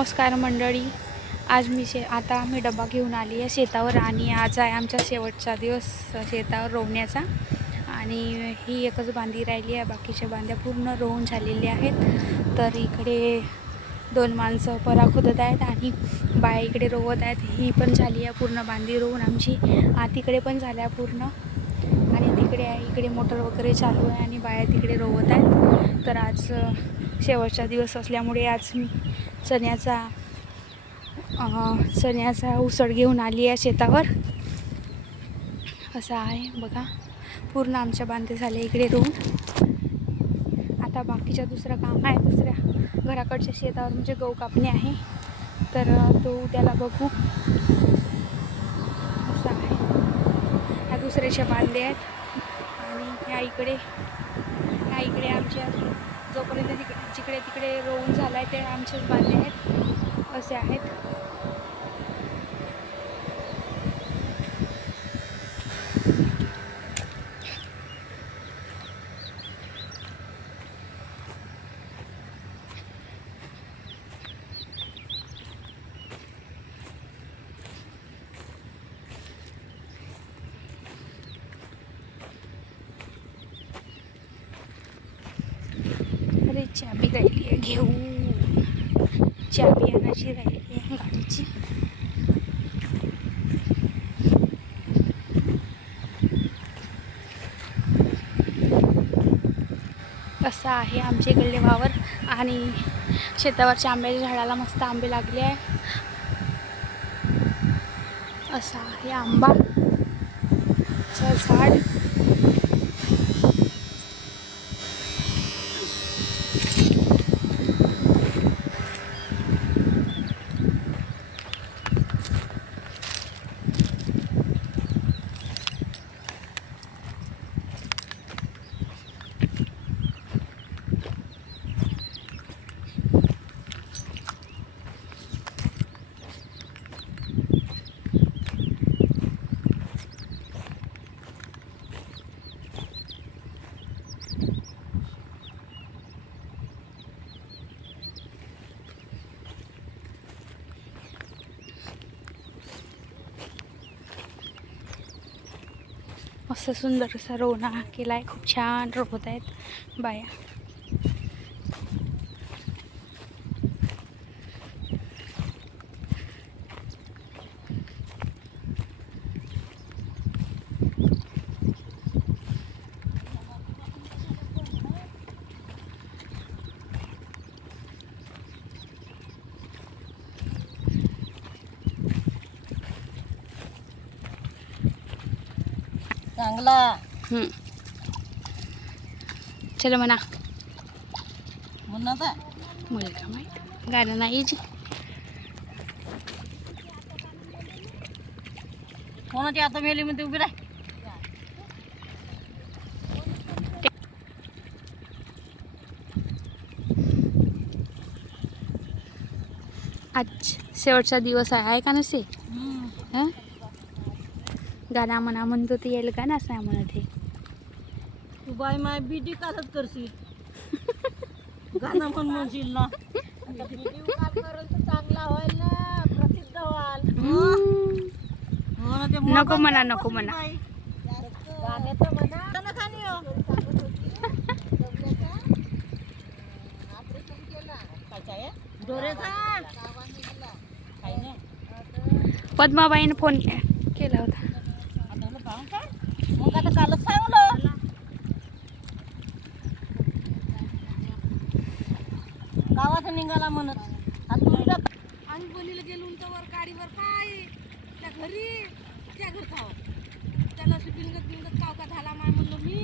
नमस्कार मंडळी. आज आता आम्ही डबा घेऊन आली आहे शेतावर आणि आज आहे आमचा शेवटचा दिवस शेतावर रोवण्याचा. आणि ही एकच बांधी राहिली आहे, बाकीच्या बांध्या पूर्ण रोवून झालेल्या आहेत. तर इकडे 2 माणसं परा खोदत आहेत आणि बाया इकडे रोवत आहेत. ही पण झाली आहे पूर्ण बांधी रोवून आमची. तिकडे पण झाल्या पूर्ण आणि तिकडे आहे, इकडे मोटर वगैरे चालू आहे आणि बाया तिकडे रोवत आहेत. तर आज शेवटचा दिवस असल्यामुळे आज मी चण्याचा उसळ घेऊन आली आहे शेतावर. असं आहे बघा, पूर्ण आमच्या बांधे झाले इकडे रोवून. आता बाकीचं दुसरं काम आहे दुसऱ्या घराकडच्या शेतावर, म्हणजे गहू कापणे आहे. तर तो उद्याला बघू. असं आहे, ह्या दुसऱ्याच्या बांधे आहेत आणि ह्या इकडे आमच्या जोपर्यंत जिकडे तिकडे रोवून झाला आहे ते आमचेच बांधे आहेत. असे आहेत. अरे चाबी राहिली आहे घेऊन, चाबी आणायची राहिली आहे गाडीची. असं आहे आमच्या इकडले वावर आणि शेतावरच्या आंब्याच्या झाडाला मस्त आंबे लागले आहे. असं आहे आंबाचं झाड. मस्त सुंदर असा रोवणा केला आहे, खूप छान रोवत आहेत बाया. चांगला चला म्हणा म्हणता मुलगा माहीत गाणं नाही जी. कोणाची आता मेली म्हणते उभी राह. आज शेवटचा दिवस आहे का नसे. हां, गाणं म्हणा म्हणतो ते येईल का नसा म्हणत हे. तू बाय माय बीडी काढत करशील गाणं म्हणशील ना. चांगला होईल ना, प्रसिद्ध व्हाल. नको म्हणा नको म्हणा. गाण्याचं म्हणा ना खाली हो. पद्माबाईने फोन केला होता. मग आता कालच सांगलं. गावात निघाला म्हणत आणि बोलीला गेलो वर गाडीवर काय त्या घरी त्या घर खाव त्याला बिंगत काव का झाला माय म्हणलं मी.